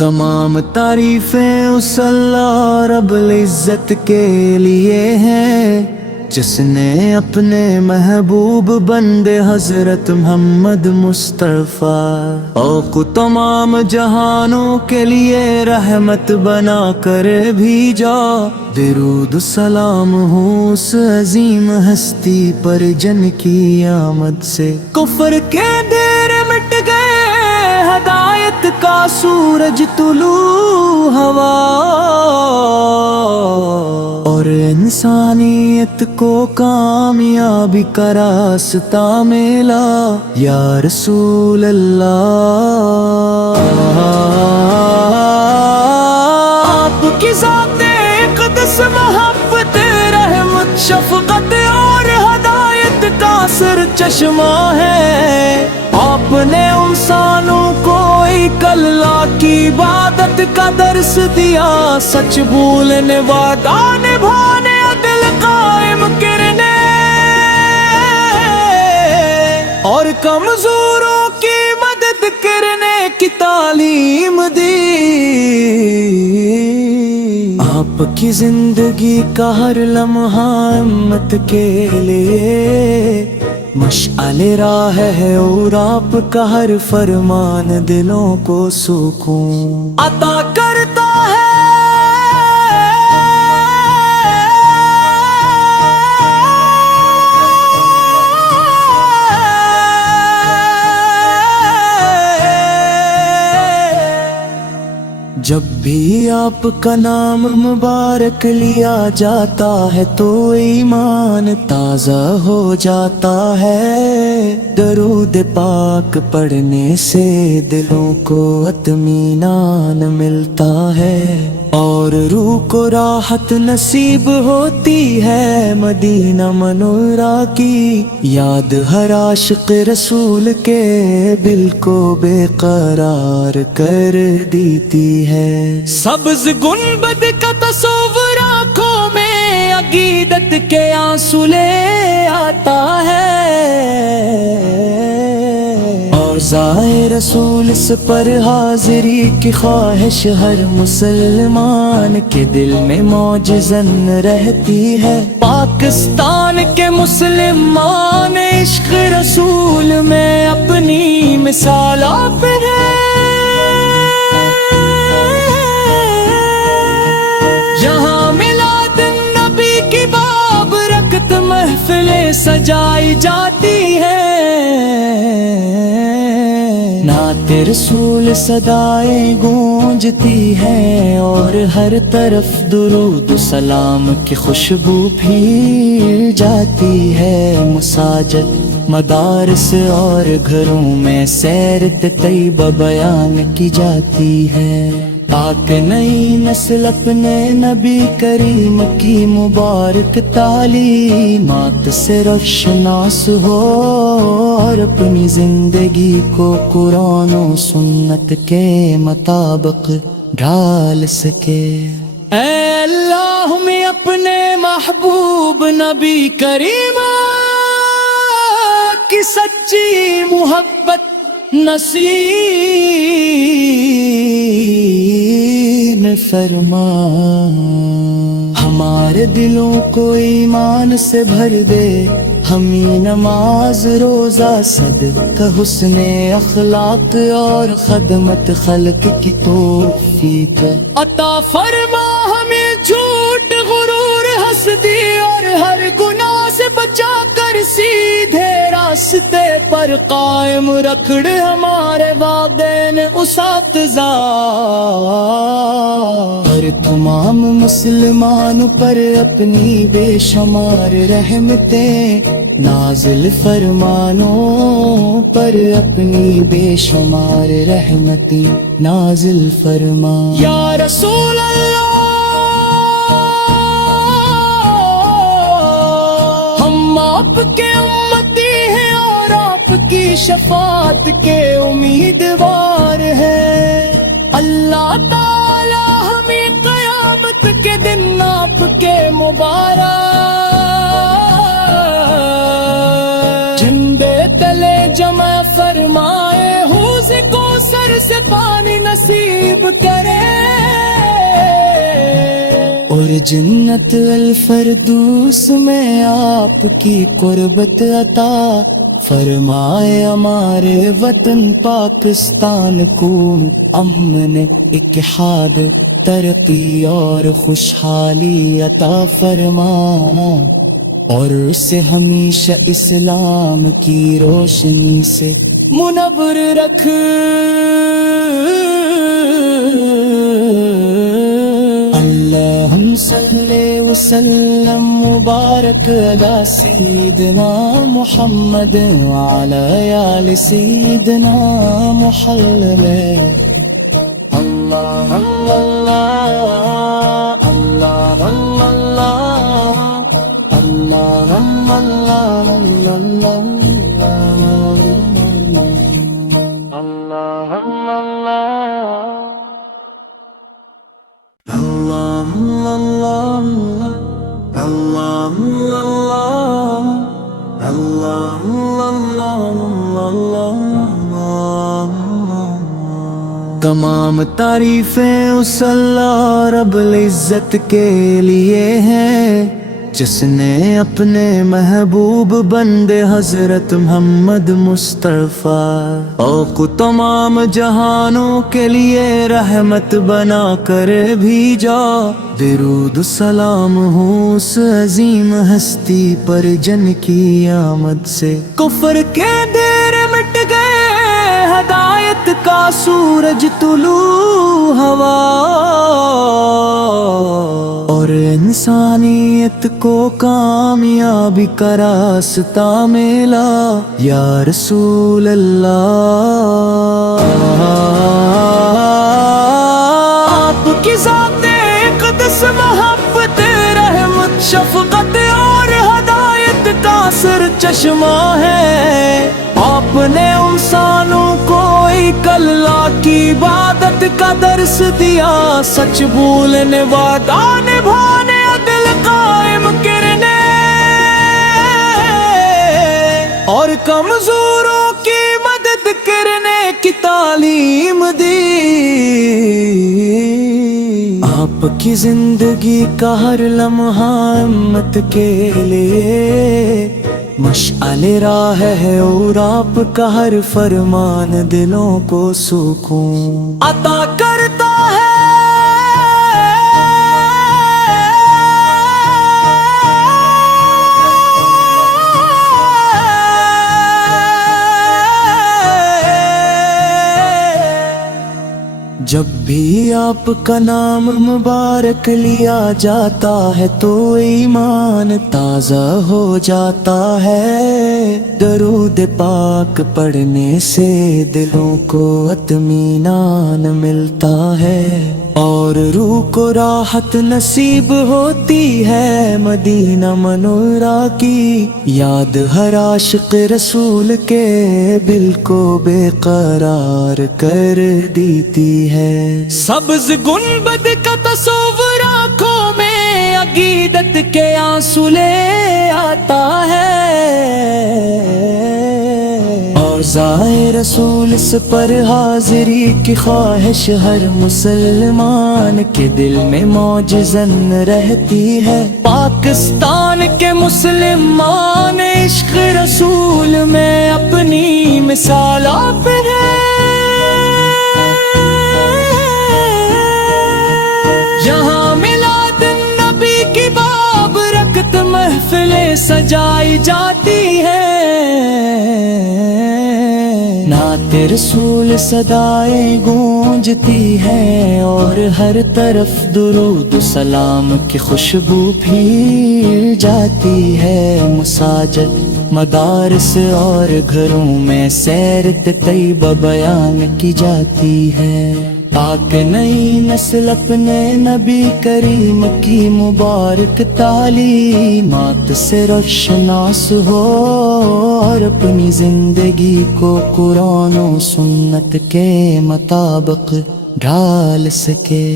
تمام تعریفیں اس اللہ رب العزت کے لیے ہیں جس نے اپنے محبوب بندے حضرت محمد مصطفیٰ کو تمام جہانوں کے لیے رحمت بنا کر بھیجا۔ درود و سلام ہو اس عظیم ہستی پر جن کی آمد سے کفر کے دیر مٹ گئے، ہدایت کا سورج طلوع ہوا اور انسانیت کو کامیابی کا راستہ ملا۔ یا رسول اللہ، آپ کی ذات اقدس محبت، رحمت، شفقت اور ہدایت کا سر چشمہ ہے۔ آپ نے انسانوں کو ایک اللہ کی عبادت کا درس دیا، سچ بولنے، وعدہ نبھانے، عدل قائم کرنے اور کمزوروں کی مدد کرنے کی تعلیم دی۔ آپ کی زندگی کا ہر لمحہ امت کے لیے مشعل راہ ہے اور آپ کا ہر فرمان دلوں کو سکون عطا کرتا ہے۔ جب بھی آپ کا نام مبارک لیا جاتا ہے تو ایمان تازہ ہو جاتا ہے۔ درود پاک پڑھنے سے دلوں کو اطمینان ملتا ہے اور روح کو راحت نصیب ہوتی ہے۔ مدینہ منورہ کی یاد ہر عاشق رسول کے دل کو بے قرار کر دیتی ہے۔ سبز گنبد کا تصور آنکھوں میں عقیدت کے آنسو لے آتا ہے اور ذائے رسول اس پر حاضری کی خواہش ہر مسلمان کے دل میں موجزن رہتی ہے۔ پاکستان کے مسلمان عشق رسول میں اپنی مثال آپ ہے۔ یہاں میلاد النبی کی بابرکت محفلیں سجائی جاتی ہیں، نعت رسول صدائیں گونجتی ہیں اور ہر طرف درود و سلام کی خوشبو پھیل جاتی ہے۔ مساجد، مدارس اور گھروں میں سیرت طیبہ بیان کی جاتی ہے تاکہ نئی نسل اپنے نبی کریم کی مبارک تعلیمات سے روشناس ہو اور اپنی زندگی کو قرآن و سنت کے مطابق ڈھال سکے۔ اے اللہ ہمیں اپنے محبوب نبی کریم کی سچی محبت نصیب فرما، ہمارے دلوں کو ایمان سے بھر دے، ہمیں نماز، روزہ، صدقہ، حسن اخلاق اور خدمت خلق کی توفیق عطا فرما۔ ہمیں جھوٹ، غرور، حسدی اور ہر گناہ سے بچا کر سیدھے راستے پر قائم رکھ ہمارے والدین، اساتذہ ہر تمام مسلمانوں پر اپنی بے شمار رحمتیں نازل فرمانوں پر اپنی بے شمار رحمتیں نازل فرما۔ یا رسول اللہ، ہم آپ کے امتی ہیں اور آپ کی شفاعت کے امیدوار ہیں۔ اللہ تعالی ہمیں قیامت کے دن آپ کے مبارک جھنڈے تلے جمع فرمائے، حوض کو سر سے پانی نصیب کرے اور جنت الفردوس میں آپ کی قربت عطا فرمائے ہمارے وطن پاکستان کو امن اتحاد ترقی اور خوشحالی عطا فرما اور اسے ہمیشہ اسلام کی روشنی سے منور رکھ اللہم صلی وسلم مبارک علی سیدنا محمد وعلی آل سیدنا محمد اللہ اللہ اللہ اللہ تمام تعریفیں اس اللہ رب العزت کے لیے ہیں جس نے اپنے محبوب بندے حضرت محمد مصطفیٰ کو تمام جہانوں کے لیے رحمت بنا کر بھیجا درود و سلام ہو اس عظیم ہستی پر جن کی آمد سے کفر کے دیر مٹ گئے ہدایت کا سورج طلوع ہوا اور انسانیت کو کامیابی کا راستہ ملا یا رسول اللہ آپ کی ذات اقدس محبت رحمت شفقت اور ہدایت کا سر چشمہ ہے آپ نے انسانوں کو ایک اللہ کی عبادت کا درس دیا سچ بولنے وعدہ نبھانے عدل قائم کرنے اور کمزوروں کی مدد کرنے کی تعلیم دی آپ کی زندگی کا ہر لمحہ امت کے لیے مشعل راہ ہے اور آپ کا ہر فرمان دلوں کو سکون عطا کرتا ہے جب بھی آپ کا نام مبارک لیا جاتا ہے تو ایمان تازہ ہو جاتا ہے درود پاک پڑھنے سے دلوں کو اطمینان ملتا ہے اور روح کو راحت نصیب ہوتی ہے مدینہ منورہ کی یاد ہر عاشق رسول کے دل کو بے قرار کر دیتی ہے سبز گنبد کا تصور آنکھوں میں عقیدت کے آنسو لے آتا ہے اور ظاہر رسول اس پر حاضری کی خواہش ہر مسلمان کے دل میں موجزن رہتی ہے پاکستان کے مسلمان عشق رسول میں اپنی مثال آپ ہے یہاں میلاد النبی کی باب رکھت محفلیں سجائی جاتی ہیں نعت رسول صدائیں گونجتی ہیں اور ہر طرف درود و سلام کی خوشبو پھیل جاتی ہے مساجد مدارس اور گھروں میں سیرت طیبہ بیان کی جاتی ہے تاکہ نئی نسل اپنے نبی کریم کی مبارک تعلیمات سے روشناس ہو اور اپنی زندگی کو قرآن و سنت کے مطابق ڈھال سکے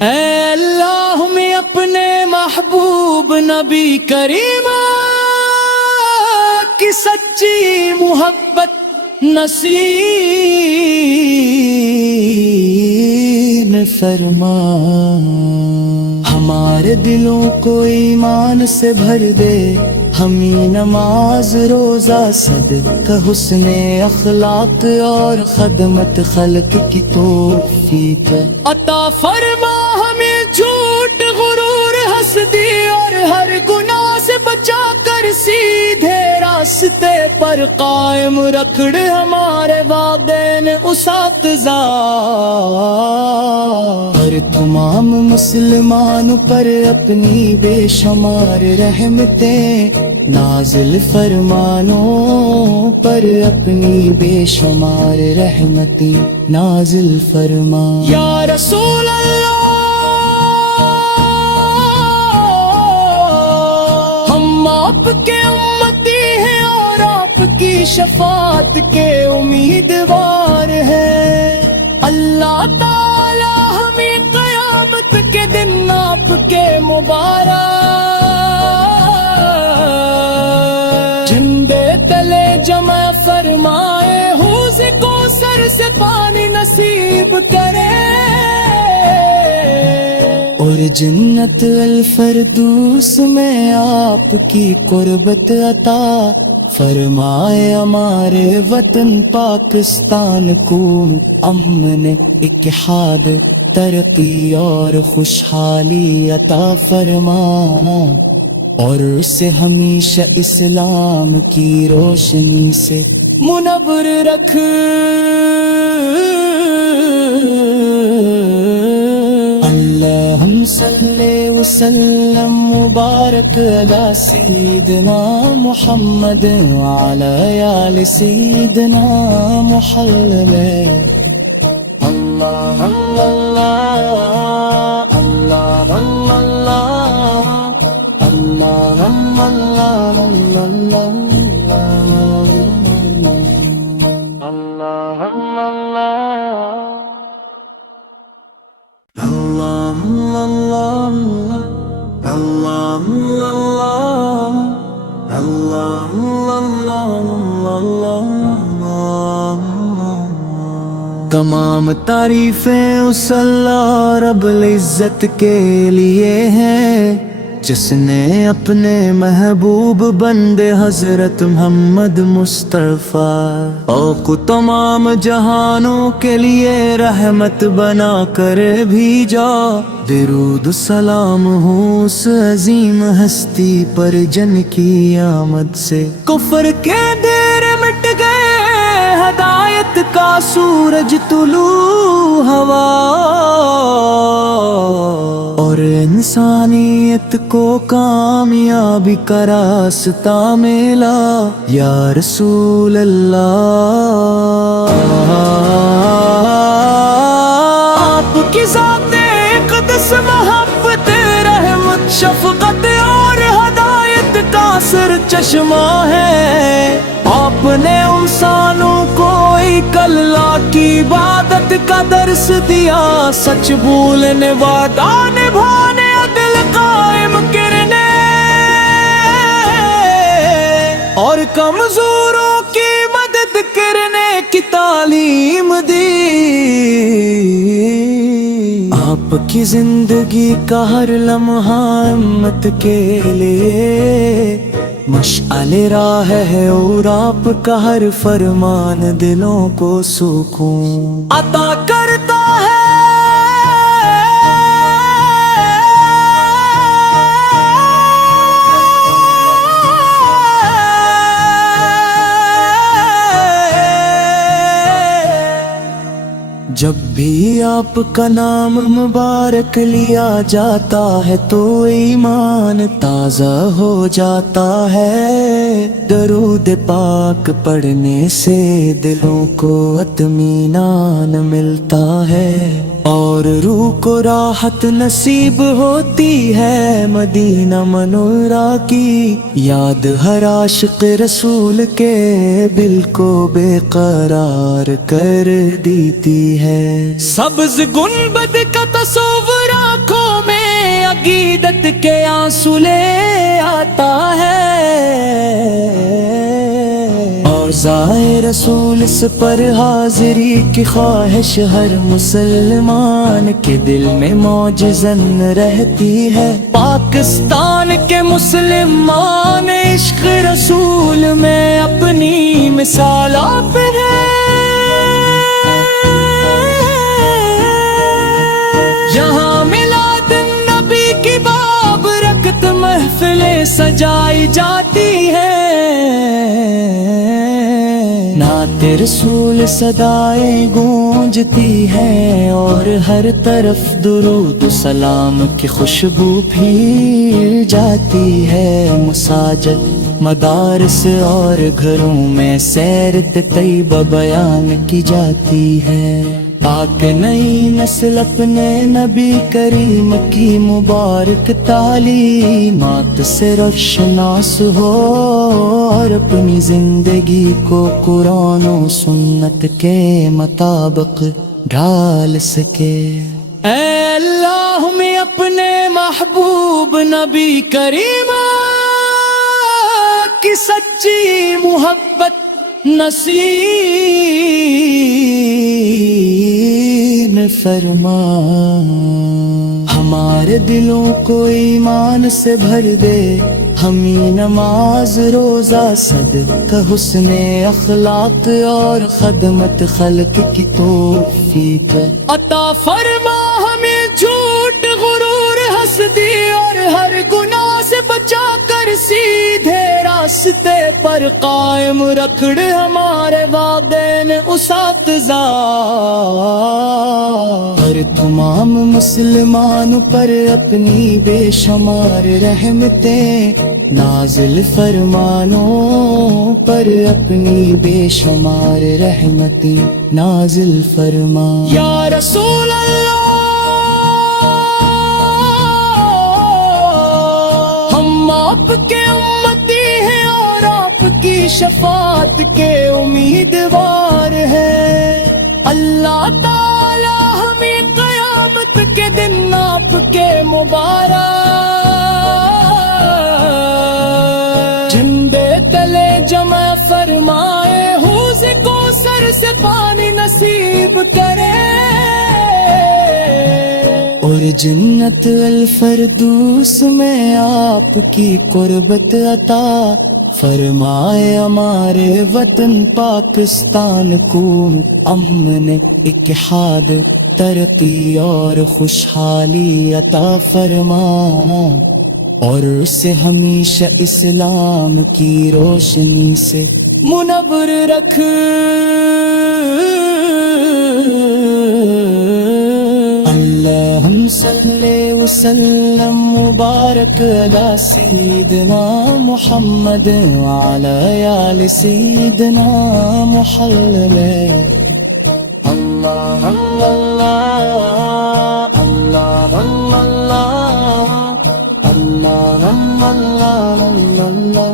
اے اللہ ہمیں اپنے محبوب نبی کریم کی سچی محبت نصیب میں فرما، ہمارے دلوں کو ایمان سے بھر دے، ہمیں نماز روزہ صدقہ حسن اخلاق اور خدمت خلق کی توفیق عطا فرما، ہمیں جھوٹ غرور حسدی اور ہر گناہ سے بچا کر سیدھے راستے پر قائم رکھ ہمارے والدین اساتذہ اور تمام مسلمانوں پر اپنی بے شمار رحمتیں نازل فرمانوں پر اپنی بے شمار رحمتیں نازل فرما یا رسول اللہ، ہم آپ کے امتی ہیں اور آپ کی شفاعت کے امیدوار ہیں، اللہ تعالی ہمیں قیامت کے دن آپ کے مبارک جھنڈے تلے جمع فرمائے، حوض کوثر سے پانی نصیب کرے اور جنت الفردوس میں آپ کی قربت عطا فرمائے، ہمارے وطن پاکستان کو امن اتحاد ترقی اور خوشحالی عطا فرما اور اسے ہمیشہ اسلام کی روشنی سے منور رکھ، اللہم صلی وسلم مبارک علی سیدنا محمد وعلی آل سیدنا محمد، اللہ اللہ اللہ اللہ اللہ تمام تعریفیں اس اللہ رب العزت کے لیے ہیں جس نے اپنے محبوب بندے حضرت محمد مصطفیٰ کو تمام جہانوں کے لیے رحمت بنا کر بھیجا، درود سلام ہو اس عظیم ہستی پر جن کی آمد سے کفر کے دیر مٹ گئے، ہدایت کا سورج طلوع ہوا اور انسانیت کو کامیابی کا راستہ ملا، یا رسول اللہ آپ کی ذات اقدس محبت رحمت شفقت اور ہدایت کا سر چشمہ ہے، آپ نے انسانوں کو ایک اللہ کی عبادت کا درس دیا، سچ بولنے وعدہ نبھانے عدل قائم کرنے اور کمزوروں کی مدد کرنے کی تعلیم دی، آپ کی زندگی کا ہر لمحہ امت کے لیے مشعل راہ ہے اور آپ کا ہر فرمان دلوں کو سکون عطا کرتا ہے، جب بھی آپ کا نام مبارک لیا جاتا ہے تو ایمان تازہ ہو جاتا ہے، درود پاک پڑھنے سے دلوں کو اطمینان ملتا ہے اور روح کو راحت نصیب ہوتی ہے، مدینہ منورہ کی یاد ہر عاشق رسول کے دل کو بے قرار کر دیتی ہے، سبز گنبد کا تصور آنکھوں میں عقیدت کے آنسو لے آتا ہے اور روضائے رسول اس پر حاضری کی خواہش ہر مسلمان کے دل میں موجزن رہتی ہے۔ پاکستان کے مسلمان عشق رسول میں اپنی مثال آپ ہیں۔ یہاں میلاد النبی کی بابرکت محفلیں سجائی جاتی ہیں۔ نعت رسول صدائیں گونجتی ہیں اور ہر طرف درود و سلام کی خوشبو پھیل جاتی ہے۔ مساجد، مدارس اور گھروں میں سیرت طیبہ بیان کی جاتی ہے، تاکہ نئی نسل اپنے نبی کریم کی مبارک تعلیمات سے روشناس ہو اور اپنی زندگی کو قرآن و سنت کے مطابق ڈھال سکے۔ اے اللہ ہمیں اپنے محبوب نبی کریم کی سچی محبت نصیب فرما، ہمارے دلوں کو ایمان سے بھر دے، ہمیں نماز روزہ صدقہ حسن اخلاق اور خدمت خلق کی توفیق عطا فرما، ہمیں جھوٹ غرور حسدی اور ہر گناہ سے بچا کر سیدھے راستے پر قائم رکھڑ ہمارے والدین اساتذہ اور تمام مسلمانوں پر اپنی بے شمار رحمتیں نازل فرمانوں پر اپنی بے شمار رحمتیں نازل فرما۔ یا رسول اللہ ہم آپ کے امتی ہیں اور آپ کی شفاعت کے امیدوار ہیں۔ اللہ تعالی ہمیں قیامت کے دن آپ کے مبارک جھنڈے تلے جمع فرمائے، حوض کوثر سے پانی نصیب کرے اور جنت الفردوس میں آپ کی قربت عطا فرمائے۔ ہمارے وطن پاکستان کو امن، اتحاد، ترقی اور خوشحالی عطا فرما اور اسے ہمیشہ اسلام کی روشنی سے منور رکھ۔ اللہم صلی وسلم مبارک علی سیدنا محمد وعلی آل سیدنا محمد۔ اللہ اللہ اللہ اللہ اللہ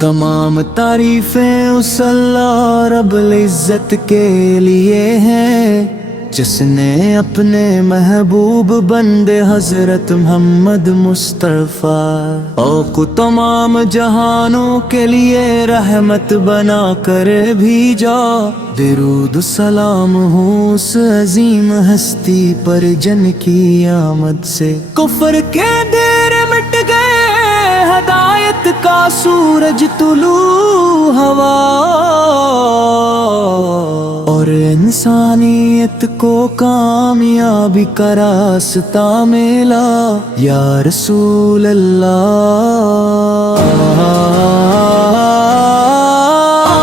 تمام تعریفیں اس اللہ رب العزت کے لیے ہیں جس نے اپنے محبوب بندے حضرت محمد مصطفیٰ کو تمام جہانوں کے لیے رحمت بنا کر بھیجا۔ درود سلام ہو اس عظیم ہستی پر جن کی آمد سے کفر کے دیر مٹ گئے، ہدایت کا سورج طلوع ہوا اور انسانیت کو کامیابی کا راستہ ملا۔ یا رسول اللہ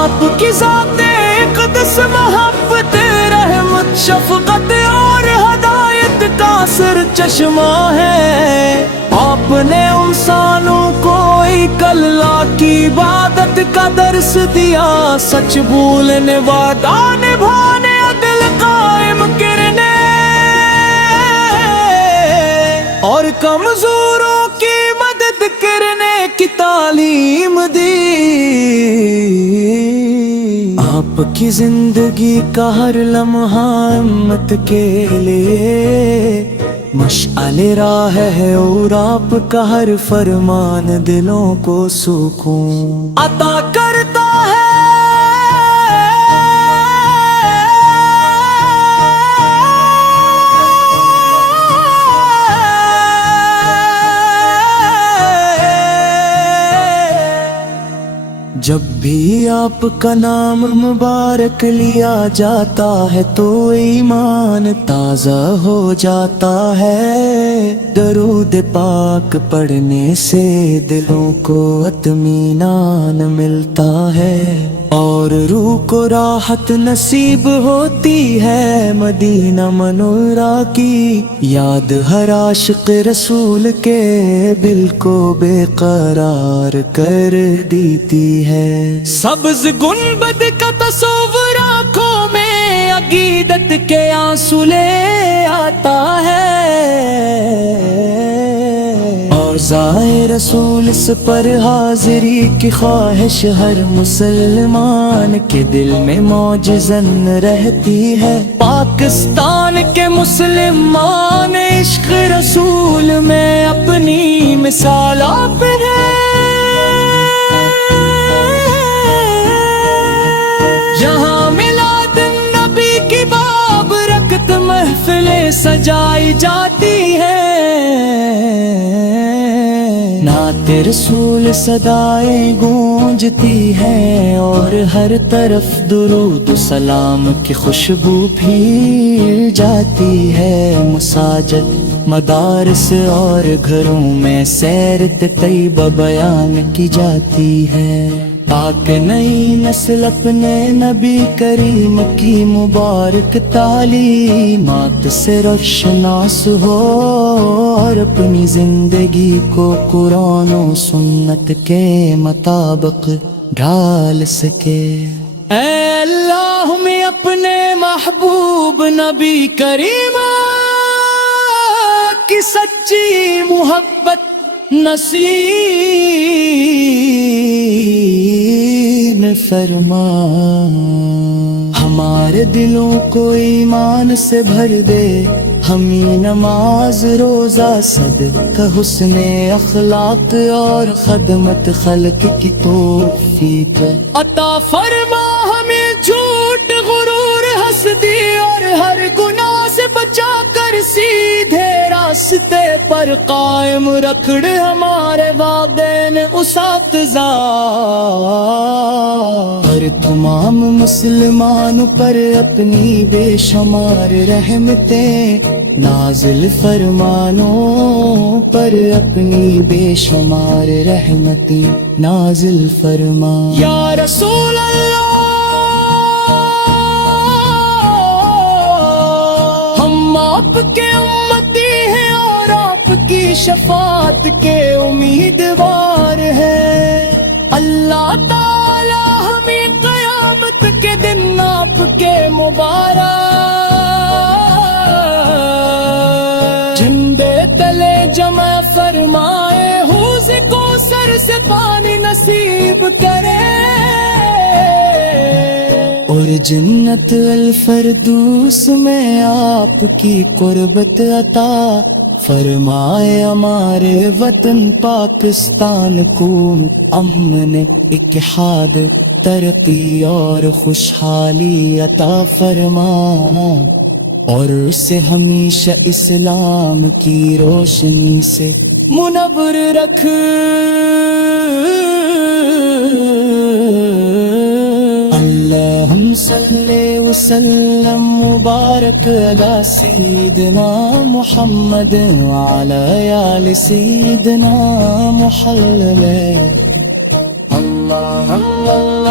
آپ کی ذات اقدس محبت، رحمت، شفقت اور ہدایت کا سر چشمہ ہے۔ آپ نے انسانوں کو ایک اللہ کی عبادت کا درس دیا، سچ بولنے، وعدہ نبھانے، عدل قائم کرنے اور کمزوروں کی مدد ذکر نے کی تعلیم دی، آپ کی زندگی کا ہر لمحہ امت کے لیے مشعل راہ ہے، اور آپ کا ہر فرمان دلوں کو سکون عطا کرتا ہے۔ جب بھی آپ کا نام مبارک لیا جاتا ہے تو ایمان تازہ ہو جاتا ہے، درود پاک پڑھنے سے دلوں کو اطمینان ملتا ہے، اور روح کو راحت نصیب ہوتی ہے۔ مدینہ منورہ کی یاد ہر عاشق رسول کے دل کو بے قرار کر دیتی ہے۔ سبز گنبد کا تصور آنکھوں میں عقیدت کے آنسو لے آتا ہے، اور ذائے رسول اس پر حاضری کی خواہش ہر مسلمان کے دل میں موجزن رہتی ہے۔ پاکستان کے مسلمان عشق رسول میں اپنی مثال آپ ہیں۔ یہاں میلاد النبی کی بابرکت محفلیں سجائی جاتی ہیں، نعت رسول صدائیں گونجتی ہیں، اور ہر طرف درود و سلام کی خوشبو پھیل جاتی ہے۔ مساجد، مدارس اور گھروں میں سیرت طیبہ بیان کی جاتی ہے، تاکہ نئی نسل اپنے نبی کریم کی مبارک تعلیمات سے روشناس ہو، اور اپنی زندگی کو قرآن و سنت کے مطابق ڈھال سکے۔ اے اللہ ہمیں اپنے محبوب نبی کریم کی سچی محبت نصیب فرما، ہمارے دلوں کو ایمان سے بھر دے، ہمیں نماز روزہ صدقہ حسن اخلاق اور خدمت خلق کی توفیق عطا فرما، ہمیں جھوٹ غرور حسدی اور ہر گناہ سے بچا کر سیدھے راستے پر قائم رکھ ہمارے والدین اساتذہ اور تمام مسلمانوں پر اپنی بے شمار رحمتیں نازل فرمانوں پر اپنی بے شمار رحمتیں نازل فرما۔ یا رسول اللہ ہم آپ کے امتی ہیں اور آپ کی شفاعت کے امیدوار ہیں، اللہ تعالی ہمیں قیامت کے دن آپ کے مبارک جھنڈے تلے جمع فرمائے، حوض کو سر سے پانی نصیب کرے اور جنت الفردوس میں آپ کی قربت عطا فرمائے۔ ہمارے وطن پاکستان کو امن، اتحاد، ترقی اور خوشحالی عطا فرما اور اسے ہمیشہ اسلام کی روشنی سے منور رکھ۔ اللہم صلی وسلم مبارک علی سیدنا محمد وعلی آل سیدنا محمد۔ اللہ اللہ